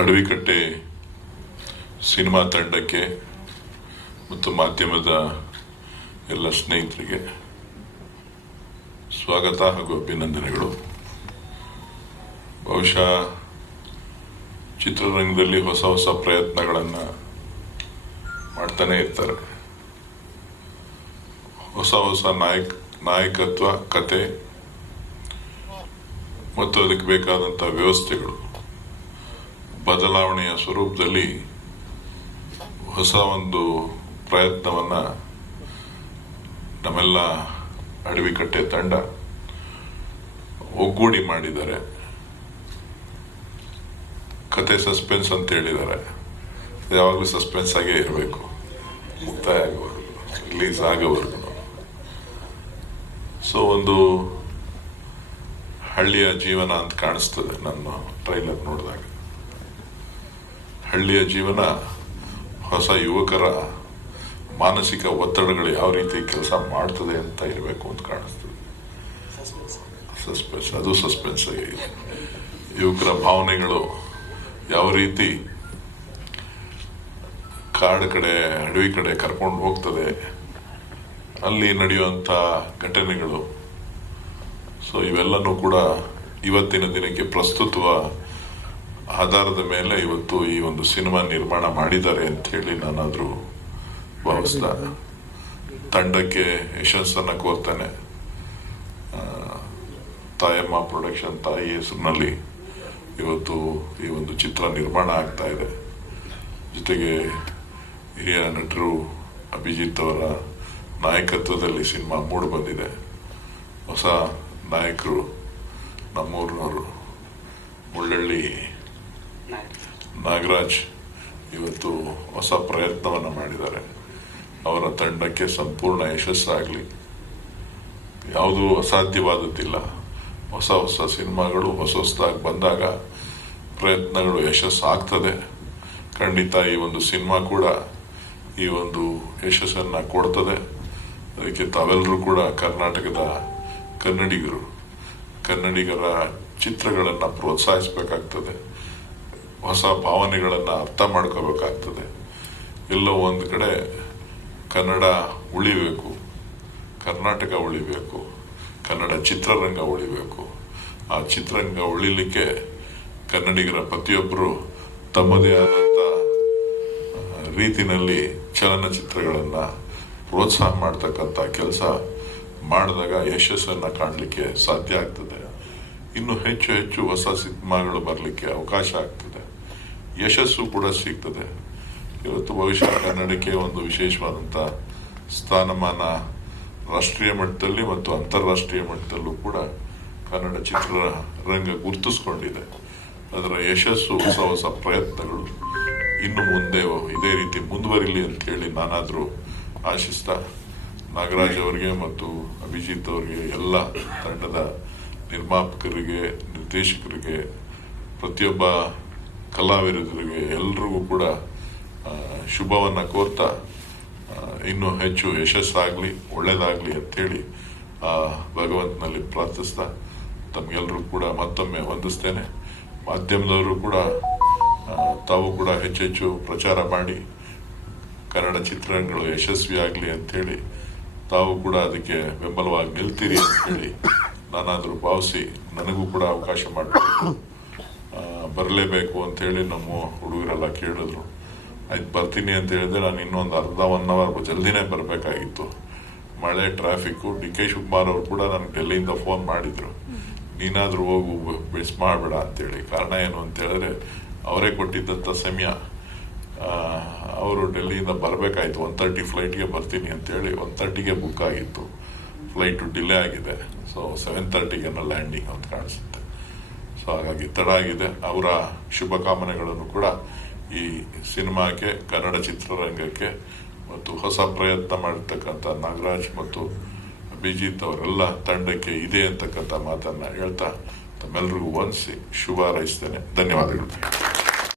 ಅಡವಿಕಟ್ಟೆ cinema ತಂಡಕ್ಕೆ ಮತ್ತು ಮಾಧ್ಯಮದ ಎಲ್ಲ ಸ್ನೇಹಿತರಿಗೆ ಸ್ವಾಗತ ಹಾಗೂ ಅಭಿನಂದನೆಗಳು. ಬಹುಶಃ ಚಿತ್ರರಂಗದಲ್ಲಿ ಹೊಸ ಹೊಸ ಪ್ರಯತ್ನಗಳನ್ನು ಮಾಡ್ತಾನೆ ಇರ್ತಾರೆ. ಹೊಸ ಹೊಸ ನಾಯಕತ್ವ, ಕತೆ ಮತ್ತು ಅದಕ್ಕೆ ಬೇಕಾದಂಥ ವ್ಯವಸ್ಥೆಗಳು ಬದಲಾವಣೆಯ ಸ್ವರೂಪದಲ್ಲಿ ಹೊಸ ಒಂದು ಪ್ರಯತ್ನವನ್ನು ನಮ್ಮೆಲ್ಲ ಅಡವಿಕಟ್ಟೆ ತಂಡ ಒಗ್ಗೂಡಿ ಮಾಡಿದ್ದಾರೆ. ಕತೆ ಸಸ್ಪೆನ್ಸ್ ಅಂತ ಹೇಳಿದ್ದಾರೆ. ಯಾವಾಗಲೂ ಸಸ್ಪೆನ್ಸ್ ಆಗೇ ಇರಬೇಕು, ಮುಕ್ತಾಯ ಆಗೋವರೆಗೂ, ರಿಲೀಸ್ ಆಗೋವರೆಗೂ. ಸೊ ಒಂದು ಹಳ್ಳಿಯ ಜೀವನ ಅಂತ ಕಾಣಿಸ್ತದೆ ನನ್ನ ಟ್ರೈಲರ್ ನೋಡಿದಾಗ. ಹಳ್ಳಿಯ ಜೀವನ ಹೊಸ ಯುವಕರ ಮಾನಸಿಕ ಒತ್ತಡಗಳು ಯಾವ ರೀತಿ ಕೆಲಸ ಮಾಡ್ತದೆ ಅಂತ ಇರಬೇಕು ಅಂತ ಕಾಣಿಸ್ತದೆ. ಸಸ್ಪೆನ್ಸ್, ಅದು ಸಸ್ಪೆನ್ಸ್ ಆಗಿದೆ. ಯುವಕರ ಭಾವನೆಗಳು ಯಾವ ರೀತಿ ಕಾಡು ಕಡೆ, ಅಡವಿ ಕಡೆ ಕರ್ಕೊಂಡು ಹೋಗ್ತದೆ, ಅಲ್ಲಿ ನಡೆಯುವಂಥ ಘಟನೆಗಳು. ಸೊ ಇವೆಲ್ಲನೂ ಕೂಡ ಇವತ್ತಿನ ದಿನಕ್ಕೆ ಪ್ರಸ್ತುತವ ಆಧಾರದ ಮೇಲೆ ಇವತ್ತು ಈ ಒಂದು ಸಿನಿಮಾ ನಿರ್ಮಾಣ ಮಾಡಿದ್ದಾರೆ ಅಂತ ಹೇಳಿ ನಾನಾದರೂ ಭಾವಿಸ್ತಾ ತಂಡಕ್ಕೆ ಯಶಸ್ಸನ್ನು ಕೋರ್ತೇನೆ. ತಾಯಮ್ಮ ಪ್ರೊಡಕ್ಷನ್, ತಾಯಿ ಹೆಸರಿನಲ್ಲಿ ಇವತ್ತು ಈ ಒಂದು ಚಿತ್ರ ನಿರ್ಮಾಣ ಆಗ್ತಾ ಇದೆ. ಜೊತೆಗೆ ಹಿರಿಯ ನಟರು ಅಭಿಜಿತ್ ಅವರ ನಾಯಕತ್ವದಲ್ಲಿ ಸಿನಿಮಾ ಮೂಡಿ ಬಂದಿದೆ. ಹೊಸ ನಾಯಕರು ನಮ್ಮೂರಿನವರು ಮುಳ್ಳಳ್ಳಿ ನಾಗರಾಜ್ ಇವತ್ತು ಹೊಸ ಪ್ರಯತ್ನವನ್ನು ಮಾಡಿದ್ದಾರೆ. ಅವರ ತಂಡಕ್ಕೆ ಸಂಪೂರ್ಣ ಯಶಸ್ಸಾಗಲಿ. ಯಾವುದೂ ಅಸಾಧ್ಯವಾದದ್ದಿಲ್ಲ. ಹೊಸ ಹೊಸ ಸಿನಿಮಾಗಳು ಹೊಸದಾಗಿ ಬಂದಾಗ ಪ್ರಯತ್ನಗಳು ಯಶಸ್ಸಾಗ್ತದೆ. ಖಂಡಿತ ಈ ಒಂದು ಸಿನಿಮಾ ಕೂಡ ಈ ಒಂದು ಯಶಸ್ಸನ್ನು ಕೊಡ್ತದೆ. ಅದಕ್ಕೆ ತಾವೆಲ್ಲರೂ ಕೂಡ ಕರ್ನಾಟಕದ ಕನ್ನಡಿಗರ ಚಿತ್ರಗಳನ್ನು ಪ್ರೋತ್ಸಾಹಿಸಬೇಕಾಗ್ತದೆ. ಹೊಸ ಭಾವನೆಗಳನ್ನು ಅರ್ಥ ಮಾಡ್ಕೋಬೇಕಾಗ್ತದೆ. ಎಲ್ಲೋ ಒಂದು ಕಡೆ ಕನ್ನಡ ಉಳಿಬೇಕು, ಕರ್ನಾಟಕ ಉಳಿಬೇಕು, ಕನ್ನಡ ಚಿತ್ರರಂಗ ಉಳಿಬೇಕು. ಆ ಚಿತ್ರರಂಗ ಉಳಿಲಿಕ್ಕೆ ಕನ್ನಡಿಗರ ಪ್ರತಿಯೊಬ್ಬರು ತಮ್ಮದೇ ಆದಂಥ ರೀತಿಯಲ್ಲಿ ಚಲನಚಿತ್ರಗಳನ್ನು ಪ್ರೋತ್ಸಾಹ ಮಾಡ್ತಕ್ಕಂಥ ಕೆಲಸ ಮಾಡಿದಾಗ ಯಶಸ್ಸನ್ನು ಕಾಣಲಿಕ್ಕೆ ಸಾಧ್ಯ ಆಗ್ತದೆ. ಇನ್ನು ಹೆಚ್ಚು ಹೆಚ್ಚು ಹೊಸ ಸಿನಿಮಾಗಳು ಬರಲಿಕ್ಕೆ ಅವಕಾಶ ಆಗ್ತದೆ. ಯಶಸ್ಸು ಕೂಡ ಸಿಗ್ತದೆ. ಇವತ್ತು ಬಹುಶಃ ಕನ್ನಡಕ್ಕೆ ಒಂದು ವಿಶೇಷವಾದಂಥ ಸ್ಥಾನಮಾನ ರಾಷ್ಟ್ರೀಯ ಮಟ್ಟದಲ್ಲಿ ಮತ್ತು ಅಂತಾರಾಷ್ಟ್ರೀಯ ಮಟ್ಟದಲ್ಲೂ ಕೂಡ ಕನ್ನಡ ಚಿತ್ರರಂಗ ಗುರುತಿಸ್ಕೊಂಡಿದೆ. ಅದರ ಯಶಸ್ಸು, ಹೊಸ ಹೊಸ ಪ್ರಯತ್ನಗಳು ಇನ್ನು ಮುಂದೆ ಇದೇ ರೀತಿ ಮುಂದುವರಿಲಿ ಅಂತ ಹೇಳಿ ನಾನಾದರೂ ಆಶಿಸ್ತಾ, ನಾಗರಾಜ್ ಅವರಿಗೆ ಮತ್ತು ಅಭಿಜಿತ್ ಅವರಿಗೆ, ಎಲ್ಲ ತಂಡದ ನಿರ್ಮಾಪಕರಿಗೆ, ನಿರ್ದೇಶಕರಿಗೆ, ಪ್ರತಿಯೊಬ್ಬ ಕಲಾವಿದರಿಗೆ ಎಲ್ಲರಿಗೂ ಕೂಡ ಶುಭವನ್ನು ಕೋರ್ತಾ ಇನ್ನೂ ಹೆಚ್ಚು ಯಶಸ್ಸಾಗಲಿ, ಒಳ್ಳೆಯದಾಗಲಿ ಅಂಥೇಳಿ ಭಗವಂತನಲ್ಲಿ ಪ್ರಾರ್ಥಿಸ್ತಾ ತಮಗೆಲ್ಲರೂ ಕೂಡ ಮತ್ತೊಮ್ಮೆ ವಂದಿಸ್ತೇನೆ. ಮಾಧ್ಯಮದವರು ಕೂಡ ತಾವು ಕೂಡ ಹೆಚ್ಚೆಚ್ಚು ಪ್ರಚಾರ ಮಾಡಿ ಕನ್ನಡ ಚಿತ್ರರಂಗಗಳು ಯಶಸ್ವಿಯಾಗಲಿ ಅಂಥೇಳಿ ತಾವು ಕೂಡ ಅದಕ್ಕೆ ಬೆಂಬಲವಾಗಿ ನಿಲ್ತೀರಿ ಅಂಥೇಳಿ ನಾನಾದರೂ ಭಾವಿಸಿ ನನಗೂ ಕೂಡ ಅವಕಾಶ ಮಾಡಬೇಕು, ಬರಲೇಬೇಕು ಅಂಥೇಳಿ ನಮ್ಮ ಹುಡುಗರೆಲ್ಲ ಕೇಳಿದ್ರು. ಆಯ್ತು ಬರ್ತೀನಿ ಅಂತ ಹೇಳಿದ್ರೆ ನಾನು ಇನ್ನೊಂದು ಅರ್ಧ 1 ಅವರ್ ಜಲ್ದಿನೇ ಬರಬೇಕಾಗಿತ್ತು. ಮಳೆ, ಟ್ರಾಫಿಕ್ಕು. ಡಿ ಕೆ ಶಿವಕುಮಾರ್ ಅವರು ಕೂಡ ನನಗೆ ಡೆಲ್ಲಿಯಿಂದ ಫೋನ್ ಮಾಡಿದರು, ನೀನಾದರೂ ಹೋಗು, ಮಿಸ್ ಮಾಡಬೇಡ ಅಂತೇಳಿ. ಕಾರಣ ಏನು ಅಂತ ಹೇಳಿದ್ರೆ ಅವರೇ ಕೊಟ್ಟಿದ್ದಂಥ ಸಮಯ. ಅವರು ಡೆಲ್ಲಿಯಿಂದ ಬರಬೇಕಾಯ್ತು. 1:30 ಫ್ಲೈಟ್ಗೆ ಬರ್ತೀನಿ ಅಂತೇಳಿ 1:30ಗೆ ಬುಕ್ ಆಗಿತ್ತು. ಫ್ಲೈಟು ಡಿಲೇ ಆಗಿದೆ. ಸೊ 7:30ಗೆ ಲ್ಯಾಂಡಿಂಗ್ ಅಂತ ಕಾಣಿಸುತ್ತೆ. ಸೊ ಹಾಗಾಗಿ ತಡ ಆಗಿದೆ. ಅವರ ಶುಭಕಾಮನೆಗಳನ್ನು ಕೂಡ ಈ ಸಿನಿಮಾಕ್ಕೆ, ಕನ್ನಡ ಚಿತ್ರರಂಗಕ್ಕೆ ಮತ್ತು ಹೊಸ ಪ್ರಯತ್ನ ಮಾಡಿರ್ತಕ್ಕಂಥ ನಾಗರಾಜ್ ಮತ್ತು ಅಭಿಜಿತ್ ಅವರೆಲ್ಲ ತಂಡಕ್ಕೆ ಇದೆ ಅಂತಕ್ಕಂಥ ಮಾತನ್ನು ಹೇಳ್ತಾ ತಮ್ಮೆಲ್ಲರಿಗೂ ವಂದಿಸಿ ಶುಭ ಹಾರೈಸ್ತೇನೆ. ಧನ್ಯವಾದಗಳು.